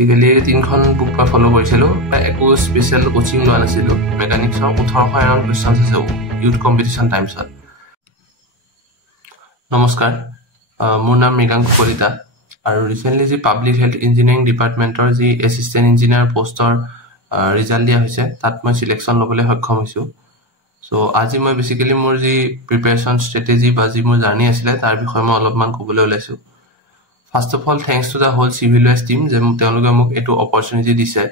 বেচিক্যালি তিনিখন বুক মই ফ'ল' কৰিছিলোঁ একো স্পেচিয়েল কোচিং লোৱা নাছিলোঁ মেকানিক্সৰ 1800 এৰাউণ্ড কুৱেশ্যনছ আছে ইউথ কম্পিটিশ্যন টাইমছত নমস্কাৰ মোৰ নাম মৃগাংক কলিতা আৰু ৰিচেণ্টলি যি পাব্লিক হেল্থ ইঞ্জিনিয়াৰিং ডিপাৰ্টমেণ্টৰ যি এছিষ্টেণ্ট ইঞ্জিনিয়াৰ পষ্টৰ ৰিজাল্ট দিয়া হৈছে তাত মই চিলেকশ্যন ল'বলৈ সক্ষম হৈছোঁ চ' আজি মই বেচিকেলি মোৰ যি প্ৰিপেৰেশ্যন ষ্ট্ৰেটেজি বা যি মোৰ জাৰ্ণি আছিলে তাৰ বিষয়ে মই অলপমান ক'বলৈ ওলাইছোঁ first of all thanks to the whole civil wise team যে তেওঁলোকে মোক এইটো অপৰচুনিটি দিছে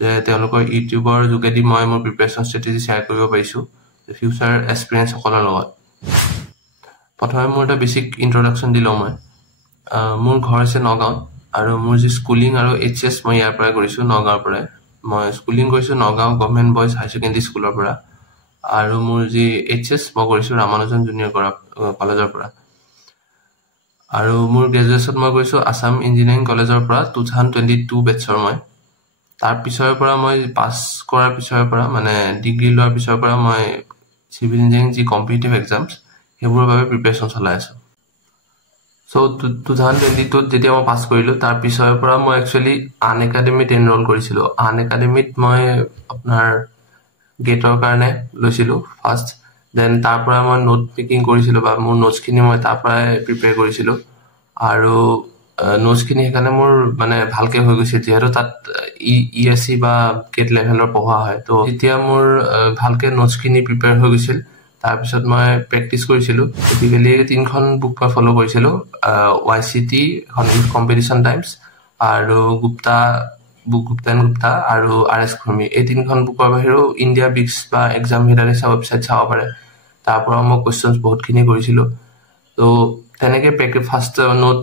যে তেওঁলোকৰ ইউটিউবৰ যোগেদি মই মোৰ প্ৰিপেৰেশ্যন ষ্ট্ৰেটেজি শ্বেয়াৰ কৰিব পাৰিছোঁ ফিউচাৰ এক্সপিৰিয়েঞ্চসকলৰ লগত প্ৰথমে মোৰ এটা বেছিক ইন্ট্ৰডাকশ্যন দি লওঁ মই মোৰ ঘৰ আছে নগাঁৱত আৰু মোৰ যি স্কুলিং আৰু HS মই ইয়াৰ পৰাই কৰিছোঁ নগাঁৱৰ পৰাই মই স্কুলিং কৰিছোঁ নগাঁও গভৰ্ণমেণ্ট বইজ হাই ছেকেণ্ডেৰী স্কুলৰ পৰা আৰু মোৰ যি HS মই কৰিছোঁ ৰামানুজন জুনিয়ৰ কলেজৰ পৰা আৰু মোৰ গ্ৰেজুৱেশ্যন মই কৰিছোঁ আছাম ইঞ্জিনিয়াৰিং কলেজৰ পৰা 2022 বেটছৰ মই তাৰ পিছৰ পৰা মই পাছ কৰাৰ পিছৰ পৰা মানে ডিগ্ৰী লোৱাৰ পিছৰ পৰা মই চিভিল ইঞ্জিনিয়াৰিং যি কম্পিটিটিভ এক্সামছ সেইবোৰৰ বাবে প্ৰিপেৰেশ্যন চলাই আছোঁ চ' 2022ত যেতিয়া মই পাছ কৰিলোঁ তাৰ পিছৰ পৰা মই একচুৱেলি আন একাডেমিত এনৰোল কৰিছিলোঁ আন একাডেমিত মই আপোনাৰ গেটৰ কাৰণে লৈছিলোঁ ফাৰ্ষ্ট দেন তাৰ পৰা মই নোট মেকিং কৰিছিলোঁ বা মোৰ নোটছখিনি মই তাৰ পৰাই প্ৰিপেয়াৰ কৰিছিলোঁ আৰু নোটছখিনি সেইকাৰণে মোৰ মানে ভালকৈ হৈ গৈছে যিহেতু তাত ESC বা গেট লেভেলৰ পঢ়োৱা হয় তো এতিয়া মোৰ ভালকৈ নোটছখিনি প্ৰিপেয়াৰ হৈ গৈছিল তাৰপিছত মই প্ৰেক্টিছ কৰিছিলোঁ বেচিকেলি তিনিখন বুক মই ফ'ল' কৰিছিলোঁ YCT এখন ইউথ কম্পিটিশ্যন টাইমছ আৰু গুপ্তা আৰু RS খুৰ্মি এই তিনিখন বুকৰ বাহিৰেও ইণ্ডিয়া বিক্স বা এক্সাম ভিটাৰিছা ৱেবছাইট চাব পাৰে তাৰ পৰা মই কুৱেশ্যনছ বহুতখিনি কৰিছিলোঁ তো তেনেকৈ ফাৰ্ষ্ট নোট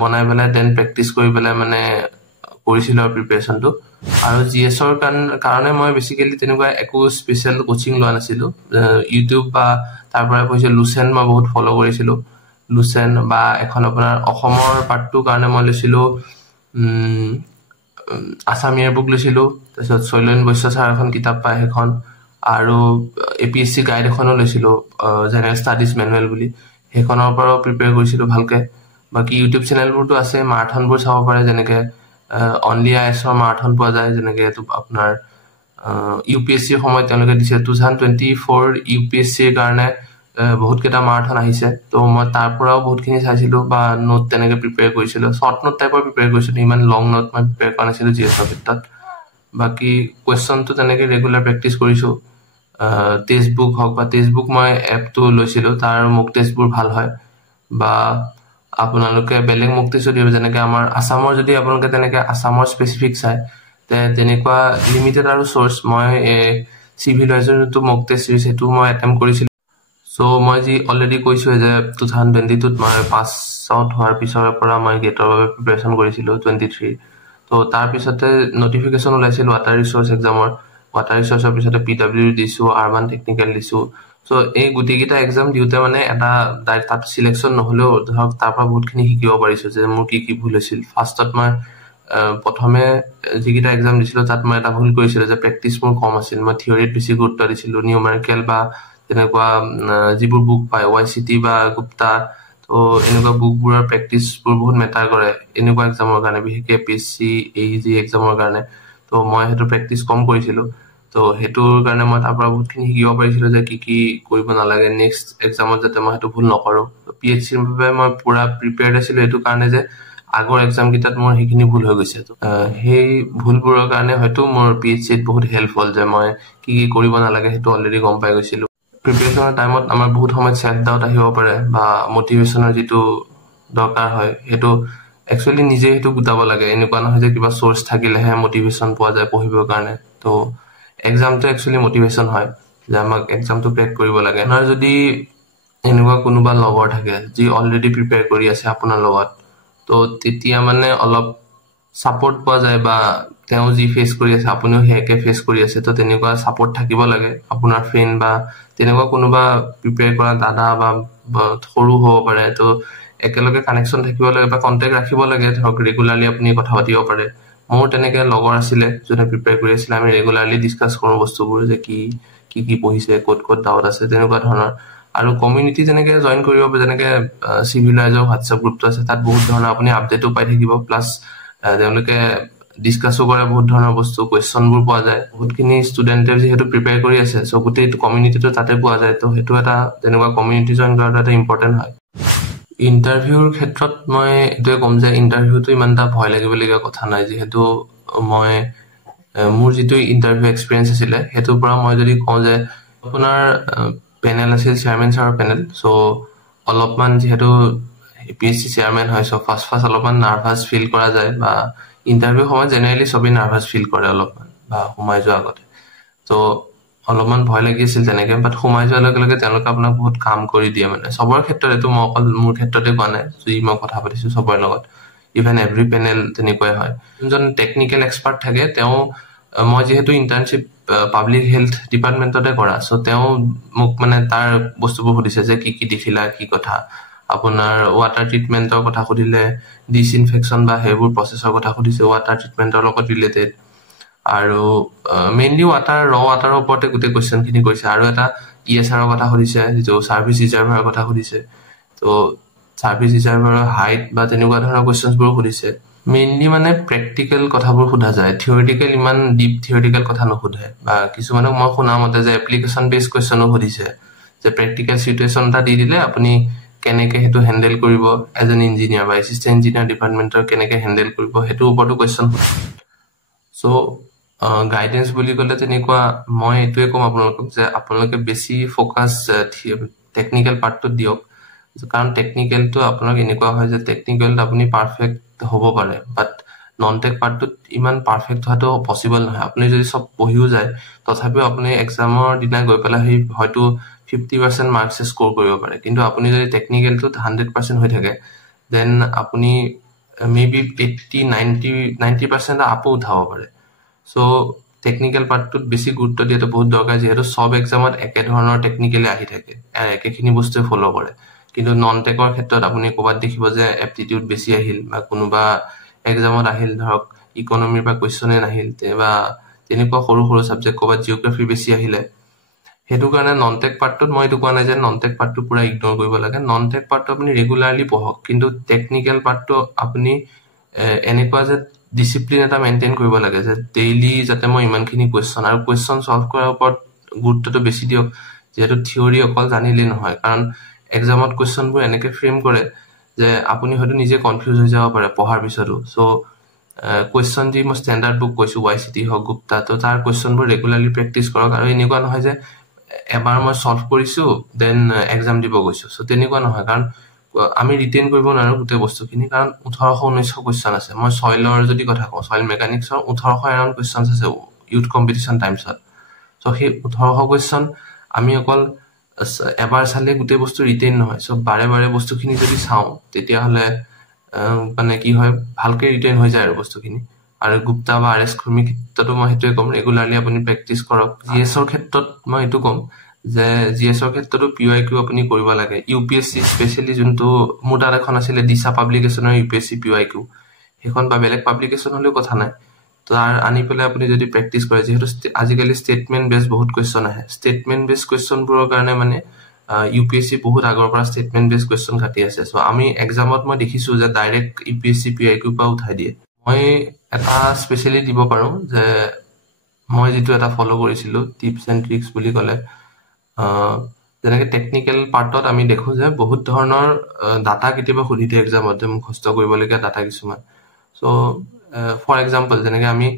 বনাই পেলাই দেন প্ৰেক্টিছ কৰি পেলাই মানে কৰিছিলোঁ আৰু প্ৰিপেৰেশ্যনটো আৰু GSৰ কাৰণে মই বেচিকেলি তেনেকুৱা একো স্পেচিয়েল কোচিং লোৱা নাছিলোঁ ইউটিউব বা তাৰ পৰা কৈছোঁ লুচেন মই বহুত ফ'ল' কৰিছিলোঁ লুচেন বা এখন আপোনাৰ অসমৰ পাৰ্টটোৰ কাৰণে মই লৈছিলোঁ আছাম ইয়েৰ বুক লৈছিলোঁ তাৰপিছত শৈলেন বৈশ্য ছাৰ এখন কিতাপ পায় সেইখন আৰু APSC গাইড এখনো লৈছিলোঁ জেনেৰেল ষ্টাডিজ মেনুৱেল বুলি সেইখনৰ পৰাও প্ৰিপেয়াৰ কৰিছিলোঁ ভালকৈ বাকী ইউটিউব চেনেলবোৰতো আছে মাৰাথনবোৰ চাব পাৰে যেনেকৈ অনলি ISৰ মাৰাথন পোৱা যায় যেনেকৈ এইটো আপোনাৰ UPSCৰ সময়ত তেওঁলোকে দিছে 2024 UPSCৰ কাৰণে বহুতকেইটা মাৰাথন আহিছে তো মই তাৰ পৰাও বহুতখিনি চাইছিলোঁ বা নোট তেনেকৈ প্ৰিপেয়াৰ কৰিছিলোঁ শ্বৰ্ট নোট টাইপৰ প্ৰিপেয়াৰ কৰিছিলোঁ ইমান লং নোট মই প্ৰিপেয়াৰ কৰা নাছিলোঁ GSৰ ক্ষেত্ৰত বাকী কুৱেশ্যনটো তেনেকৈ ৰেগুলাৰ প্ৰেক্টিছ কৰিছোঁ টেক্সট বুক হওক বা টেক্সট বুক মই এপটো লৈছিলোঁ তাৰ মোক টেক্সটবোৰ ভাল হয় বা আপোনালোকে বেলেগ মোক টেক্সটো দিব যেনেকৈ আমাৰ আছামৰ যদি আপোনালোকে তেনেকৈ আছামৰ স্পেচিফিক চায় তেনেকুৱা লিমিটেড আৰু চ'ৰ্চ মই চিভিল ৱাইজৰ যোনটো মোক টেষ্ট চিৰিজ সেইটো মই এটেম্প কৰিছিলোঁ চ' মই যি অলৰেডি কৈছোঁ যে 2022ত মই পাছ আউট হোৱাৰ পিছৰ পৰা মই গেটৰ বাবে প্ৰিপেৰেশ্যন কৰিছিলোঁ 23 তো তাৰপিছতে নটিফিকেশ্যন ওলাইছিল ৱাটাৰ ৰিচোৰ্চ এক্সামৰ ৱাটাৰ ৰিচোৰ্চৰ পিছতে PW দিছোঁ আৰ্বান টেকনিকেল দিছোঁ চ' এই গোটেইকেইটা এক্সাম দিওঁতে মানে এটা তাত চিলেকশ্যন নহ'লেও ধৰক তাৰ পৰা বহুতখিনি শিকিব পাৰিছোঁ যে মোৰ কি ভুল হৈছিল ফাৰ্ষ্টত মই প্ৰথমে যিকেইটা এক্সাম দিছিলোঁ তাত মই এটা ভুল কৰিছিলোঁ যে প্ৰেক্টিছ মোৰ কম আছিল মই থিয়ৰীত বেছি গুৰুত্ব দিছিলোঁ নিউমেৰিকেল বা তেনেকুৱা যিবোৰ বুক পায় YCT বা গুপ্তা তো এনেকুৱা বুকবোৰৰ প্ৰেক্টিছবোৰ বহুত মেটাৰ কৰে এনেকুৱা এক্সামৰ কাৰণে বিশেষকৈ APSC AEG এক্সামৰ কাৰণে তো মই সেইটো প্ৰেক্টিছ কম কৰিছিলোঁ তো সেইটোৰ কাৰণে মই তাৰ পৰা বহুতখিনি শিকিব পাৰিছিলোঁ যে কি কৰিব নালাগে নেক্সট এক্সামত যাতে মই সেইটো ভুল নকৰোঁ PHCৰ বাবে মই পূৰা প্ৰিপেয়াৰ্ড আছিলোঁ এইটো কাৰণে যে আগৰ এক্সামকেইটাত মোৰ সেইখিনি ভুল হৈ গৈছে সেই ভুলবোৰৰ কাৰণে হয়তো মোৰ PHCত বহুত হেল্প হ'ল যে মই কি কৰিব নালাগে সেইটো অলৰেডি গম পাই গৈছিলোঁ প্ৰিপেৰেশ্যনৰ টাইমত আমাৰ বহুত সময়ত ছেল্ফ ডাউট আহিব পাৰে বা মটিভেশ্যনৰ যিটো দৰকাৰ হয় সেইটো একচুৱেলি নিজে সেইটো গোটাব লাগে এনেকুৱা নহয় যে কিবা চ'ৰ্চ থাকিলেহে মটিভেশ্যন পোৱা যায় পঢ়িবৰ কাৰণে তো এক্সামটো একচুৱেলি মটিভেশ্যন হয় যে আমাক এক্সামটো ক্ৰেক কৰিব লাগে আপোনাৰ যদি এনেকুৱা কোনোবা লগৰ থাকে যি অলৰেডি প্ৰিপেয়াৰ কৰি আছে আপোনাৰ লগত তো তেতিয়া মানে অলপ ছাপৰ্ট পোৱা যায় বা তেওঁ যি ফেচ কৰি আছে আপুনিও সেয়াকে ফেচ কৰি আছে তো তেনেকুৱা ছাপৰ্ট থাকিব লাগে আপোনাৰ ফ্ৰেণ্ড বা তেনেকুৱা কোনোবা প্ৰিপেয়াৰ কৰা দাদা বা সৰু হ'ব পাৰে তো একেলগে কানেকশ্যন থাকিব লাগে বা কণ্টেক্ট ৰাখিব লাগে ধৰক ৰেগুলাৰলি আপুনি কথা পাতিব পাৰে মোৰ তেনেকৈ লগৰ আছিলে যোনে প্ৰিপেয়াৰ কৰি আছিলে আমি ৰেগুলাৰলি ডিছকাছ কৰোঁ বস্তুবোৰ যে কি পঢ়িছে ক'ত ডাউট আছে তেনেকুৱা ধৰণৰ আৰু কমিউনিটি যেনেকৈ জইন কৰিব যেনেকৈ চিভিল ৱাইজৰ হোৱাটছএপ গ্ৰুপটো আছে তাত বহুত ধৰণৰ আপুনি আপডেটো পাই থাকিব প্লাছ তেওঁলোকে ডিসকাসো কৰে বহুত ধৰণৰ বস্তু কোৱেশ্চনবোৰ পোৱা যায় বহুতখিনি ষ্টুডেণ্টে যিহেতু প্ৰিপেয়াৰ কৰি আছে সো গোটেইটো কমিউনিটিটো তাতে পোৱা যায় তো সেইটো এটা তেনেকুৱা কমিউনিটি জইন কৰাটো এটা ইম্পৰ্টেণ্ট হয় ইণ্টাৰভিউৰ ক্ষেত্ৰত মই এইটোৱে ক'ম যে ইণ্টাৰভিউটো ইমান এটা ভয় লাগিবলগীয়া কথা নাই যিহেতু মই মোৰ যিটো ইণ্টাৰভিউ এক্সপিৰিয়েঞ্চ আছিলে সেইটোৰ পৰা মই যদি কওঁ যে আপোনাৰ পেনেল আছিল চেয়াৰমেন ছাৰৰ পেনেল সো অলপমান যিহেতু এপিএসসি চেয়াৰমেন হয় সো ফাৰ্ষ্ট অলপমান নাৰ্ভাছ ফিল কৰা যায় বা ইণ্টাৰভিউ সময়ত জেনেৰেলি সবেই নাৰ্ভাছ ফিল কৰে অলপমান বা সোমাই যোৱাৰ আগতে তো অলপমান ভয় লাগিছিল তেনেকৈ বাট সোমাই যোৱাৰ লগে লগে তেওঁলোকে আপোনাক বহুত কাম কৰি দিয়ে মানে সবৰ ক্ষেত্ৰত এইটো মই অকল মোৰ ক্ষেত্ৰতে কোৱা নাই যি মই কথা পাতিছোঁ সবৰ লগত ইভেন এভৰি পেনেল তেনেকুৱাই হয় যোনজন টেকনিকেল এক্সপাৰ্ট থাকে তেওঁ মই যেহেতু ইণ্টাৰ্ণশ্বিপ পাব্লিক হেল্থ ডিপাৰ্টমেণ্টতে কৰা সো তেওঁ মোক মানে তাৰ বস্তুবোৰ সুধিছে যে কি দেখিলা কি কথা আপোনাৰ ৱাটাৰ ট্ৰিটমেণ্টৰ কথা সুধিলে ডিসইনফেকচন বা হেবোৰ প্ৰসেছৰ কথা সুধিছে ৱাটাৰ ট্ৰিটমেণ্টৰ লগত ৰিলেটেড আৰু মেইনলি ৱাটাৰৰ ওপৰতে গোটেই কোৱেশ্চনখিনি কৰিছে আৰু এটা ইএছআৰৰ কথা সুধিছে যিটো সাৰ্ভিস ৰিজাৰ্ভাৰৰ কথা সুধিছে তো সাৰ্ভিস ৰিজাৰ্ভাৰৰ হাইট বা তেনেকুৱা ধৰণৰ কোৱেশ্চনবোৰ সুধিছে মেইনলি মানে প্ৰেক্টিকেল কথাবোৰ সোধা যায় থিওৰিটিকেল ইমান ডিপ থিওৰিটিকেল কথা নুসুধে বা কিছুমানক মই শুনা মতে যে এপ্লিকেশ্যন বেছ কোৱেশ্চনো সুধিছে যে প্ৰেক্টিকেল সিচুৱেশ্যন এটা দি দিলে আপুনি কেনেকৈ হেতু হ্যান্ডেল কৰিব এজ এন ইঞ্জিনিয়াৰ বা এসিস্টেন্ট ইঞ্জিনিয়াৰ ডিপাৰ্টমেণ্টৰ কেনেকৈ হ্যান্ডেল কৰিব হেতু ওপৰতো কোৱেশ্চন সো গাইডেন্স বুলি ক'লে তেনেকুৱা মই এইটোৱে ক'ম আপোনালোকক যে আপোনালোকে বেছি ফোকাস টেকনিক্যাল পাৰ্টটো দিয়ক কাৰণ টেকনিক্যালটো আপোনাক এনেকুৱা হয় যে টেকনিক্যালত আপুনি পাৰফেক্ট হ'ব পাৰে বাট নন টেক পাৰ্টটোত ইমান পাৰফেক্ট হোৱাটো পসিবল নহয় আপুনি যদি সব পঢ়িও যায় তথাপিও আপুনি এক্সামৰ দিনা গৈ পেলাই হয়তো 50% মাৰ্কস স্কোৰ কৰিব পাৰে কিন্তু আপুনি যদি টেকনিক্যালটো 100% হৈ থাকে দেন আপুনি মেবি 80-90% আপো উঠাব পাৰে সো টেকনিক্যাল পাৰ্টটোত বেছি গুৰুত্ব দিয়াটো বহুত দৰকাৰ যেহেতু সব এক্সামত একে ধৰণৰ টেকনিক্যালি আহি থাকে একেখিনি বস্তু ফলো কৰে কিন্তু নন টেকৰ ক্ষেত্ৰত আপুনি ক'বাত দেখিব যে এপ্টিটিউড বেছি আহিল বা কোনোবা এক্সামত আহিল ধৰক ইকোনমিৰ পৰা কোৱেশ্চনে নাহিল বা তেনেকুৱা সৰু সাবজেক্ট ক'বাত জিওগ্ৰাফি বেছি আহিলে হেতু কাৰণে নন টেক পাৰ্টটোত মই এইটো কোৱা নাই যে নন টেক পাৰ্টটো পুৰা ইগনোৰ কৰিব লাগে নন টেক পাৰ্টটো আপুনি ৰেগুলাৰলি পঢ়ক কিন্তু টেকনিক্যাল পাৰ্টটো আপুনি এনেকুৱা যে ডিসিপ্লিন এটা মেইনটেইন কৰিব লাগে যে ডেইলি যাতে মই ইমানখিনি কোৱেশ্চন আৰু কোৱেশ্চন সলভ কৰাৰ ওপৰত গুৰুত্বটো বেছি দিয়ক যেহেতু থিওৰি অকল জানিলে নহয় কাৰণ এক্সামত কোৱেশ্চনবোৰ এনেকৈ ফ্ৰেম কৰে যে আপুনি হয়তো নিজে কনফিউজ হৈ যাব পাৰে পঢ়াৰ পিছতো সো কোৱেশ্চন যি মই ষ্টেণ্ডাৰ্ড বুক কৈছো YCT হক গুপ্তা তো তাৰ কোৱেশ্চনবোৰ ৰেগুলাৰলি প্ৰেক্টিছ কৰক আৰু এনেকুৱা নহয় যে এবাৰ মই সলভ কৰিছো দেন এক্সাম দিব গৈছো সো তেনেকুৱা নহয় কাৰণ আমি ৰিটেইন কৰিব নোৱাৰো গোটেই বস্তুখিনি কাৰণ 1800-1900 কোৱেশ্চন আছে মই সয়েলৰ যদি কথা কওঁ সয়েল মেকানিক্সৰ 1800 এৰাউণ্ড কোৱেশ্চনছ আছে ইউথ কম্পিটিশন টাইমছত সো সেই 1800 কোৱেশ্চন আমি অকল এবাৰ চালে গোটেই বস্তু ৰিটেইন নহয় সো বাৰে বাৰে বস্তুখিনি যদি চাওঁ তেতিয়া হলে মানে কি হয় ভালকে ৰিটেইন হৈ যায় আৰু বস্তুখিনি আৰু গুপ্তা বা আৰএছ খুৰ্মি ক্ষেত্ৰতো মই হেতুৱে কম ৰেগুলাৰলি আপুনি প্ৰেক্টিছ কৰক জিএছৰ ক্ষেত্ৰত মই এটো কম যে জিএছৰ ক্ষেত্ৰতো পিওআইকিউ আপুনি কৰিব লাগে ইউপিএসসি স্পেশালি যোনটো মুডাৰ এখন আছিল দিশা পাব্লিকেশনৰ ইউপিএসসি পিওআইকিউ হেখন বা বেলেগ পাব্লিকেশন হলেও কথা নাই তাৰ আনি পেলাই আপুনি যদি প্ৰেক্টিছ কৰে যেহেতু আজিকালি ষ্টেটমেন্ট বেস বহুত কোৱেশ্চন আহে ষ্টেটমেন্ট বেস কোৱেশ্চনবোৰৰ কাৰণে মানে ইউপিএসসি বহুত আগৰ পৰা ষ্টেটমেন্ট বেস কোৱেশ্চন কাটি আছে সো আমি এক্সামত মই দেখিছো যে ডাইৰেক্ট ইউপিএসসি পিওআইকিউ পা উঠাই দিয়ে মই এটা স্পেশালি দিব পাৰো যে মই যেটো এটা ফলো কৰিছিলো টিপস এণ্ড ট্ৰিক্স বুলি ক'লে যেনেকৈ টেকনিক্যাল পাৰ্টত আমি দেখো যে বহুত ধৰণৰ ডাটা কেতিয়াবা সুধি দিয়ে এক্সামত মুখস্থ কৰিবলগীয়া ডাটা কিছুমান সো ফৰ এক্সাম্পল যেনেকৈ আমি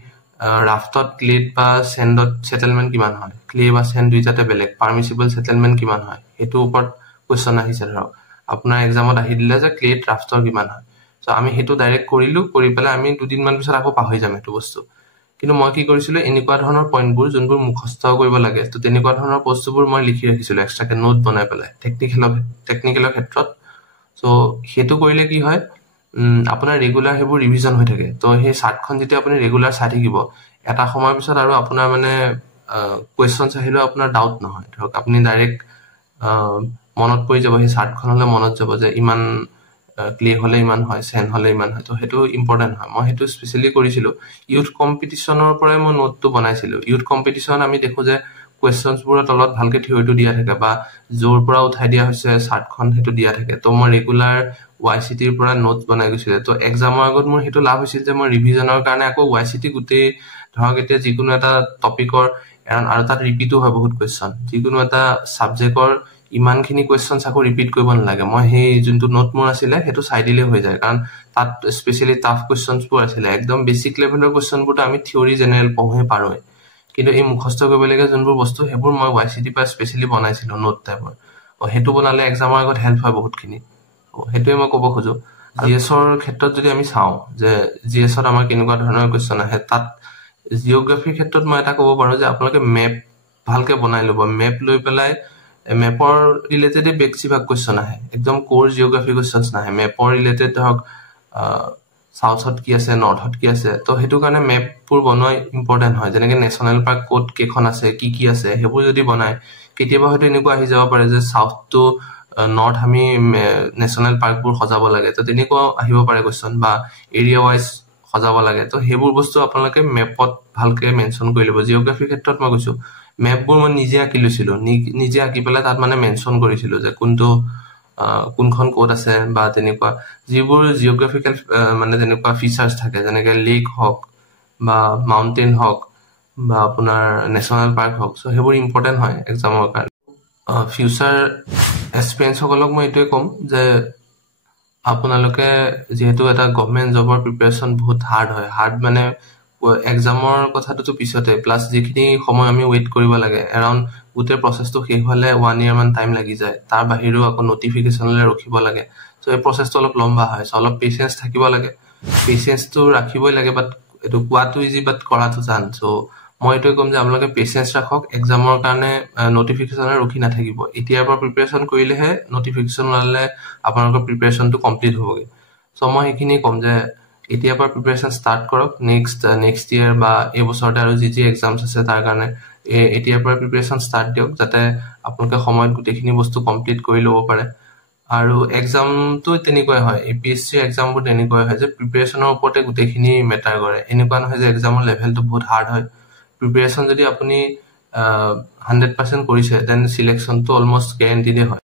ৰাফটত ক্লেট বা সেণ্ডত সেটেলমেন্ট কিমান হয় ক্লে বা সেণ্ড দুইটাতে বেলেগ পাৰমিসিবল সেটেলমেন্ট কিমান হয় হেতু ওপৰত কোৱেশ্চন আহিছে ধৰক আপোনাৰ এক্সামত আহি দিলে যে ক্লেট ৰাফটৰ কিমান হয় সো আমি হেতু ডাইৰেক্ট কৰিলো কৰি পেলাই আমি দুদিন মান পিছত আকৌ পাহৰি যাম হেতু বস্তু কিন্তু মই কি কৰিছিলো এনেকুৱা ধৰণৰ পইণ্টবোৰ যোনবোৰ মুখস্থ কৰিব লাগে তো তেনেকুৱা ধৰণৰ বস্তুবোৰ মই লিখি ৰাখিছিলো এক্সট্ৰাকে নোট বনাই পেলাই টেকনিক্যালৰ ক্ষেত্ৰত সো হেতু কৰিলে কি হয় আপোনাৰ ৰেগুলাৰ হেবোৰ ৰিভিজন হৈ থাকে তো সেই চাৰ্টখন যেতিয়া আপুনি ৰেগুলাৰ চাই থাকিব এটা সময়ৰ পিছত আৰু আপোনাৰ মানে কোৱেশ্চন আহিলেও আপোনাৰ ডাউট নহয় ধৰক আপুনি ডাইৰেক্ট মনত পৰি যাব সেই চাৰ্টখনলৈ মনত যাব যে ইমান ক্লে হলে ইমান হয় সেন হলে ইমান হয় তো হেতু ইম্পৰ্টেন্ট হয় মই হেতু স্পেশালি কৰিছিলো ইউথ কম্পিটিশনৰ পৰাই মই নোটটো বনাইছিলো ইউথ কম্পিটিশন আমি দেখো যে কুৱেশ্যনছবোৰৰ তলত ভালকে থিয়ৰিটো দিয়া থাকে বা য'ৰ পৰা উঠাই দিয়া হৈছে চাৰ্টখন সেইটো দিয়া থাকে তো মই ৰেগুলাৰ YCTৰ পৰা নোটছ বনাই গৈছিলে তো এক্সামৰ আগত মোৰ সেইটো লাভ হৈছিল যে মই ৰিভিজনৰ কাৰণে আকৌ YCT গোটেই ধৰক এতিয়া যিকোনো এটা টপিকৰ আৰু তাত ৰিপিটো হয় বহুত কুৱেশ্যন যিকোনো এটা ছাবজেক্টৰ ইমানখিনি কুৱেশ্যনছ আকৌ ৰিপিট কৰিব নালাগে মই সেই যোনটো নোট মোৰ আছিলে সেইটো চাই দিলে হৈ যায় কাৰণ তাত স্পেচিয়েলি টাফ কুৱেশ্যনছবোৰ আছিলে একদম বেছিক লেভেলৰ কুৱেশ্যনবোৰতো আমি থিয়ৰি জেনেৰেল পঢ়োৱে পাৰোঁৱে কিন্তু এই মুখস্থ কৰিবলগীয়া যোনবোৰ বস্তু সেইবোৰ মই YCT পৰা স্পেচিয়েলি বনাইছিলোঁ নোট টাইপৰ সেইটো বনালে এক্সামৰ আগত হেল্প হয় বহুতখিনি সেইটোৱে মই ক'ব খোজো GSৰ ক্ষেত্ৰত যদি আমি চাওঁ যে GSত আমাৰ কেনেকুৱা ধৰণৰ কুৱেশ্যন আহে তাত জিঅ'গ্ৰাফিৰ ক্ষেত্ৰত মই এটা ক'ব পাৰোঁ যে আপোনালোকে মেপ ভালকে বনাই ল'ব মেপ লৈ পেলাই মেপৰ ৰিলেটেডে বেছিভাগ কুৱেশ্যন আহে একদম কোৰ জিঅ'গ্ৰাফি কুৱেশ্যনছ নাহে মেপৰ ৰিলেটেড ধৰক সাউথত কি আছে নৰ্থত কি আছে তো সেইটো কাৰণে মেপবোৰ বনোৱা ইম্পৰ্টেণ্ট হয় যেনেকৈ নেশ্যনেল পাৰ্ক ক'ত কেইখন আছে কি আছে সেইবোৰ যদি বনায় কেতিয়াবা হয়তো এনেকুৱা আহি যাব পাৰে যে সাউথটো নৰ্থ আমি নেশ্যনেল পাৰ্কবোৰ সজাব লাগে তো তেনেকুৱা আহিব পাৰে কুৱেশ্যন বা এৰিয়া ৱাইজ সজাব লাগে তো সেইবোৰ বস্তু আপোনালোকে মেপত ভালকে মেনশ্যন কৰি ল'ব জিঅ'গ্ৰাফিৰ ক্ষেত্ৰত মই কৈছোঁ মেপবোৰ মই নিজে আঁকি লৈছিলোঁ নিজে আঁকি পেলাই তাত মানে মেনশ্যন কৰিছিলোঁ যে কোনখন ক'ত আছে বা তেনেকুৱা যিবোৰ জিঅ'গ্ৰাফিকেল মানে তেনেকুৱা ফিচাৰ্ছ থাকে যেনেকৈ লেক হওক বা মাউণ্টেইন হওক বা আপোনাৰ নেশ্যনেল পাৰ্ক হওক চ' সেইবোৰ ইম্পৰ্টেণ্ট হয় এক্সামৰ কাৰণে ফিউচাৰ এক্সপিৰিয়েঞ্চসকলক মই এইটোৱে ক'ম যে আপোনালোকে যিহেতু এটা গভৰ্ণমেণ্ট জবৰ প্ৰিপেৰেশ্যন বহুত হাৰ্ড মানে এক্সামৰ কথাটোতো পিছতে প্লাছ যিখিনি সময় আমি ৱেইট কৰিব লাগে এৰাউণ্ড গোটেই প্ৰচেছটো শেষ হ'লে 1 year মান টাইম লাগি যায় তাৰ বাহিৰেও আকৌ নটিফিকেশ্যনলৈ ৰখিব লাগে চ' এই প্ৰচেছটো অলপ লম্বা হয় চ' অলপ পেচেঞ্চ থাকিব লাগে পেচেঞ্চটো ৰাখিবই লাগে বাট এইটো কোৱাটো ইজি বাট কৰাটো টান চ' মই এইটোৱে ক'ম যে আপোনালোকে পেচেঞ্চ ৰাখক এক্সামৰ কাৰণে নটিফিকেশ্যনলৈ ৰখি নাথাকিব এতিয়াৰ পৰা প্ৰিপেৰেশ্যন কৰিলেহে নটিফিকেশ্যন ওলালে আপোনালোকৰ প্ৰিপেৰেশ্যনটো কমপ্লিট হ'বগৈ চ' মই সেইখিনি ক'ম যে এতিয়াৰ পৰা প্ৰিপেৰেশ্যন ষ্টাৰ্ট কৰক নেক্সট ইয়াৰ বা এই বছৰতে আৰু যি এক্সামছ আছে তাৰ কাৰণে এতিয়াৰ পৰা প্ৰিপেৰেশ্যন ষ্টাৰ্ট দিয়ক যাতে আপোনালোকে সময়ত গোটেইখিনি বস্তু কমপ্লিট কৰি ল'ব পাৰে আৰু এক্সামটো তেনেকুৱাই হয় APSC এক্সামবোৰ তেনেকুৱাই হয় যে প্ৰিপেৰেশ্যনৰ ওপৰতে গোটেইখিনি মেটাৰ কৰে এনেকুৱা নহয় যে এক্সামৰ লেভেলটো বহুত হাৰ্ড হয় প্ৰিপেৰেশ্যন যদি আপুনি 100% কৰিছে দেন চিলেকশ্যনটো অলমষ্ট গেৰেণ্টিডে হয়